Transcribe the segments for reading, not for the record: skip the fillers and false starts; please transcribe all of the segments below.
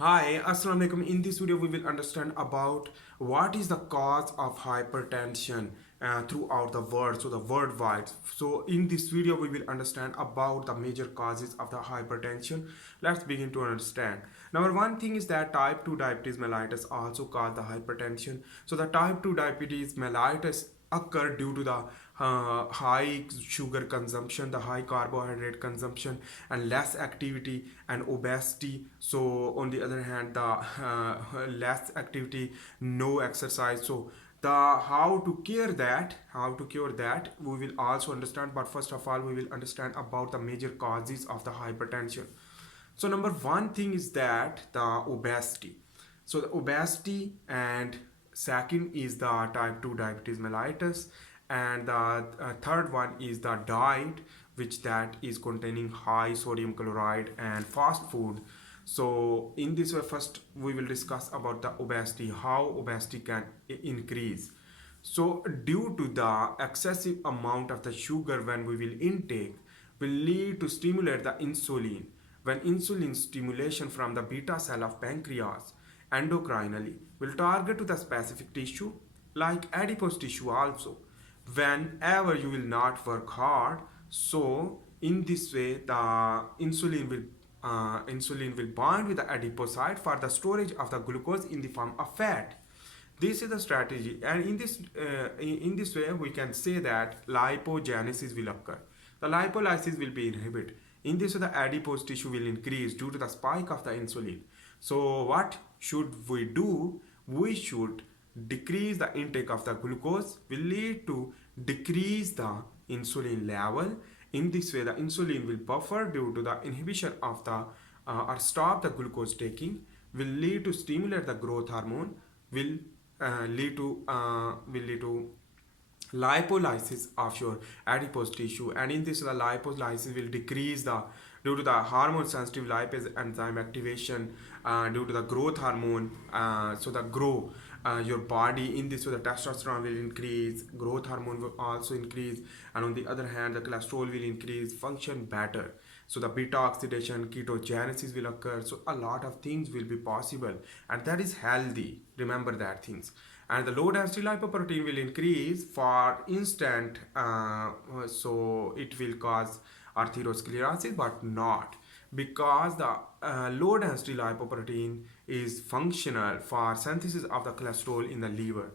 Hi, Assalamu alaikum. In this video, we will understand about what is the cause of hypertension throughout the world, so the worldwide. So in this video, we will understand about the major causes of the hypertension. Let's begin to understand. Number one thing is that type 2 diabetes mellitus also cause the hypertension. So the type 2 diabetes mellitus occur due to the high sugar consumption, the high carbohydrate consumption, and less activity and obesity. So on the other hand, the less activity, no exercise. So the how to cure that we will also understand, but first of all we will understand about the major causes of the hypertension. So number one thing is that the obesity. So the obesity, and second is the type 2 diabetes mellitus, and the third one is the diet, which that is containing high sodium chloride and fast food. So in this way, first we will discuss about the obesity, how obesity can increase. So due to the excessive amount of the sugar when we will intake will lead to stimulate the insulin. When insulin stimulation from the beta cell of pancreas endocrinally will target to the specific tissue like adipose tissue also whenever you will not work hard. So in this way the insulin will bind with the adipocyte for the storage of the glucose in the form of fat. This is the strategy, and in this way we can say that lipogenesis will occur. The lipolysis will be inhibited. In this way, the adipose tissue will increase due to the spike of the insulin. So what should we do? We should decrease the intake of the glucose, will lead to decrease the insulin level. In this way, the insulin will buffer due to the inhibition of the or stop the glucose taking, will lead to stimulate the growth hormone, will lead to lipolysis of your adipose tissue, and in this the lipolysis will decrease the due to the hormone sensitive lipase enzyme activation due to the growth hormone. So the grow your body. In this way the testosterone will increase, growth hormone will also increase, and on the other hand the cholesterol will increase, function better. So the beta oxidation, ketogenesis will occur. So a lot of things will be possible, and that is healthy. Remember that things. And the low density lipoprotein will increase. For instant, so it will cause arteriosclerosis, but not, because the low density lipoprotein is functional for synthesis of the cholesterol in the liver.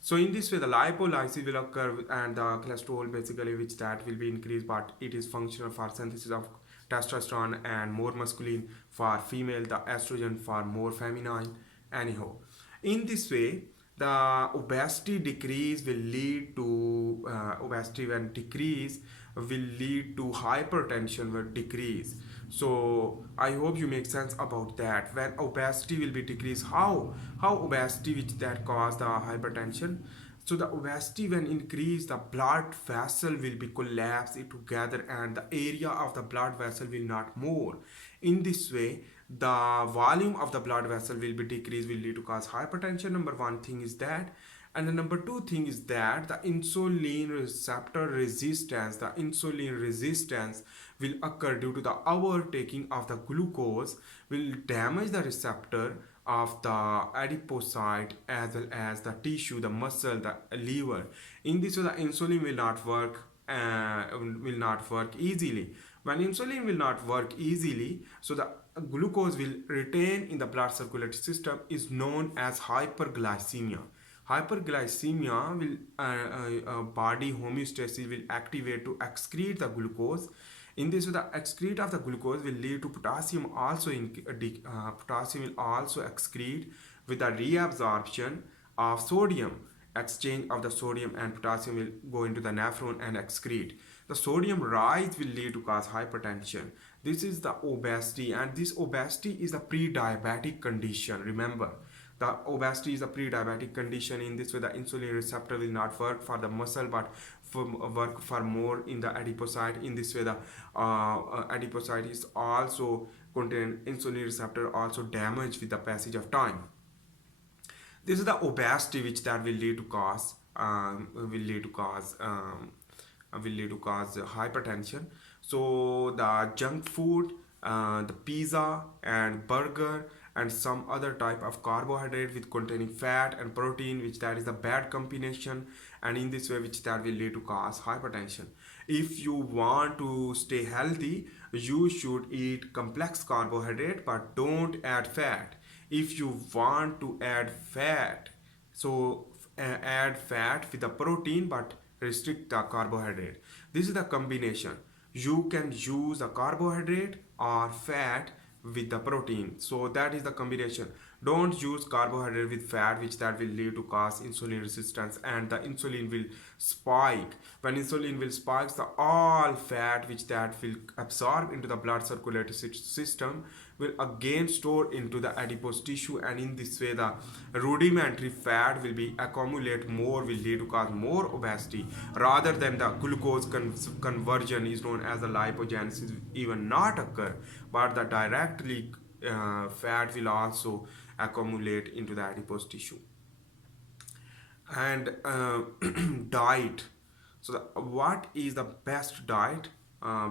So in this way the lipolysis will occur, and the cholesterol basically which that will be increased, but it is functional for synthesis of testosterone and more masculine for female, the estrogen for more feminine. Anyhow, in this way the obesity decrease will lead to obesity when decrease will lead to hypertension will decrease. So I hope you make sense about that. When obesity will be decreased, how obesity which that cause the hypertension. So the obesity when increase, the blood vessel will be collapsed together, and the area of the blood vessel will not move. In this way the volume of the blood vessel will be decreased, will lead to cause hypertension. Number one thing is that. And the number two thing is that the insulin receptor resistance, the insulin resistance will occur due to the overtaking of the glucose, will damage the receptor of the adipocyte as well as the tissue, the muscle, the liver. In this way the insulin will not work easily. When insulin will not work easily, so the glucose will retain in the blood circulatory system, is known as hyperglycemia. Hyperglycemia will body homeostasis will activate to excrete the glucose. In this way the excrete of the glucose will lead to potassium also potassium will also excrete with the reabsorption of sodium. Exchange of the sodium and potassium will go into the nephron and excrete. The sodium rise will lead to cause hypertension. This is the obesity, and this obesity is a pre-diabetic condition. Remember, the obesity is a pre-diabetic condition. In this way the insulin receptor will not work for the muscle, but work for more in the adipocyte. In this way the adipocyte is also contain insulin receptor also damaged with the passage of time. This is the obesity which that will lead to cause hypertension. So the junk food, the pizza and burger and some other type of carbohydrate with containing fat and protein, which that is the bad combination, and in this way which that will lead to cause hypertension. If you want to stay healthy, you should eat complex carbohydrate but don't add fat. If you want to add fat, so add fat with the protein but restrict the carbohydrate. This is the combination. You can use the carbohydrate or fat with the protein, so that is the combination. Don't use carbohydrate with fat, which that will lead to cause insulin resistance, and the insulin will spike. When insulin will spike, the all fat which that will absorb into the blood circulatory system will again store into the adipose tissue, and in this way the rudimentary fat will be accumulate more, will lead to cause more obesity rather than the glucose conversion is known as the lipogenesis even not occur, but the directly fat will also accumulate into the adipose tissue. And diet. So what is the best diet?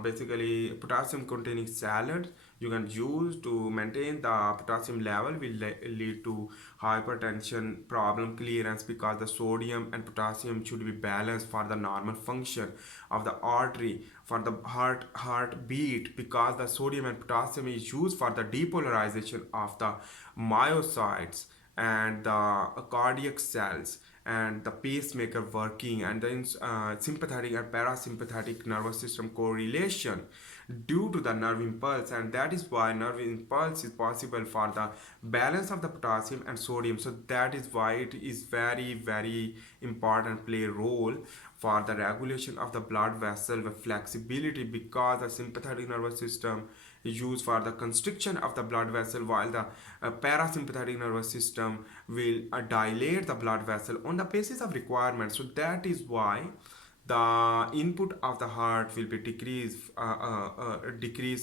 Basically potassium containing salad you can use to maintain the potassium level will lead to hypertension problem clearance, because the sodium and potassium should be balanced for the normal function of the artery, for the heartbeat, because the sodium and potassium is used for the depolarization of the myocytes and the cardiac cells and the pacemaker working, and then sympathetic and parasympathetic nervous system correlation due to the nerve impulse, and that is why nerve impulse is possible for the balance of the potassium and sodium. So that is why it is very important, play a role for the regulation of the blood vessel flexibility, because the sympathetic nervous system is used for the constriction of the blood vessel, while the parasympathetic nervous system will dilate the blood vessel on the basis of requirement. So that is why the input of the heart will be decreased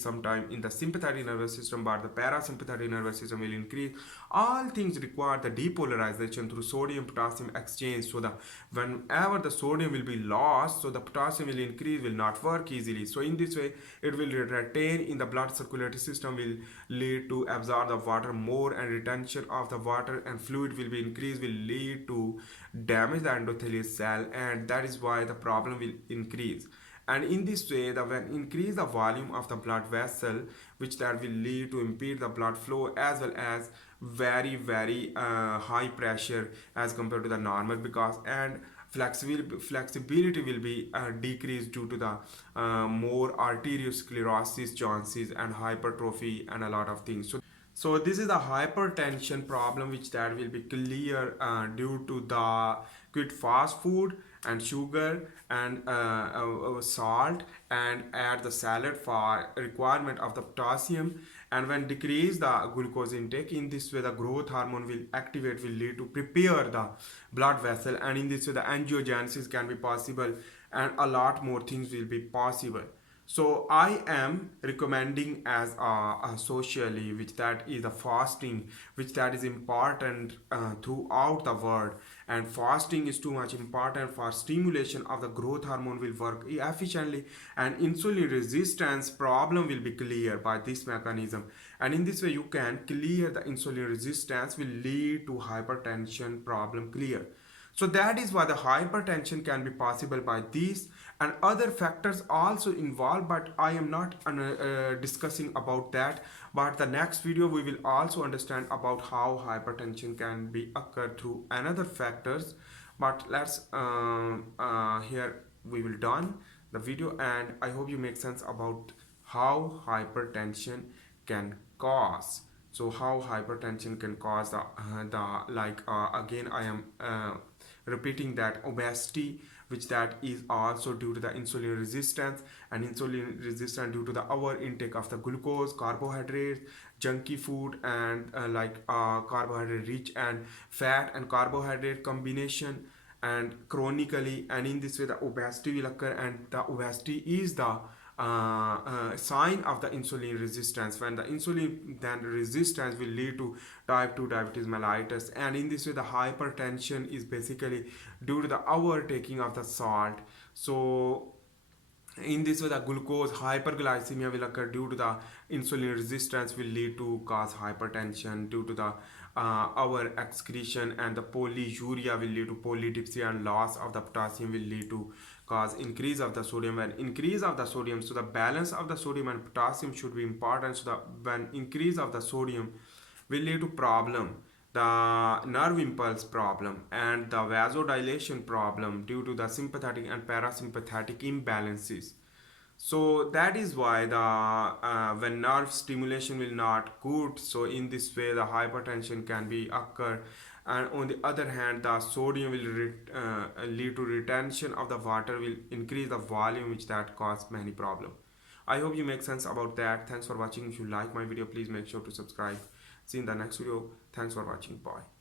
sometime in the sympathetic nervous system, but the parasympathetic nervous system will increase. All things require the depolarization through sodium potassium exchange, so the whenever the sodium will be lost, so the potassium will increase, will not work easily. So in this way it will retain in the blood circulatory system, will lead to absorb the water more, and retention of the water and fluid will be increased, will lead to damage the endothelial cell, and that is why the problem will increase. And in this way the when increase the volume of the blood vessel, which that will lead to impede the blood flow, as well as very high pressure as compared to the normal, because and flexibility will be decreased due to the more arteriosclerosis chances and hypertrophy and a lot of things. So this is the hypertension problem, which that will be clear due to the quit fast food and sugar and salt, and add the salad for requirement of the potassium, and when decrease the glucose intake, in this way the growth hormone will activate, will lead to prepare the blood vessel, and in this way the angiogenesis can be possible, and a lot more things will be possible. So I am recommending as a socially, which that is the fasting, which that is important throughout the world, and fasting is too much important for stimulation of the growth hormone will work efficiently, and insulin resistance problem will be clear by this mechanism, and in this way you can clear the insulin resistance, will lead to hypertension problem clear. So that is why the hypertension can be possible by these and other factors also involved, but I am not discussing about that. But the next video we will also understand about how hypertension can be occur through another factors. But let's here we will done the video, and I hope you make sense about how hypertension can cause. So how hypertension can cause the like again I am repeating that obesity, which that is also due to the insulin resistance, and insulin resistance due to the our intake of the glucose, carbohydrates, junky food, and carbohydrate rich and fat and carbohydrate combination, and chronically, and in this way the obesity will occur, and the obesity is the sign of the insulin resistance. When the insulin then resistance will lead to type 2 diabetes mellitus, and in this way the hypertension is basically due to the overtaking of the salt. So In this way, the glucose hyperglycemia will occur due to the insulin resistance will lead to cause hypertension due to the our excretion, and the polyuria will lead to polydipsia, and loss of the potassium will lead to cause increase of the sodium. And increase of the sodium, so the balance of the sodium and potassium should be important. So the when increase of the sodium will lead to problem, the nerve impulse problem and the vasodilation problem due to the sympathetic and parasympathetic imbalances. So that is why the when nerve stimulation will not good, so in this way the hypertension can be occur. And on the other hand, the sodium will lead to retention of the water, will increase the volume, which that cause many problem. I hope you make sense about that. Thanks for watching. If you like my video, please make sure to subscribe. See you in the next video. Thanks for watching. Bye.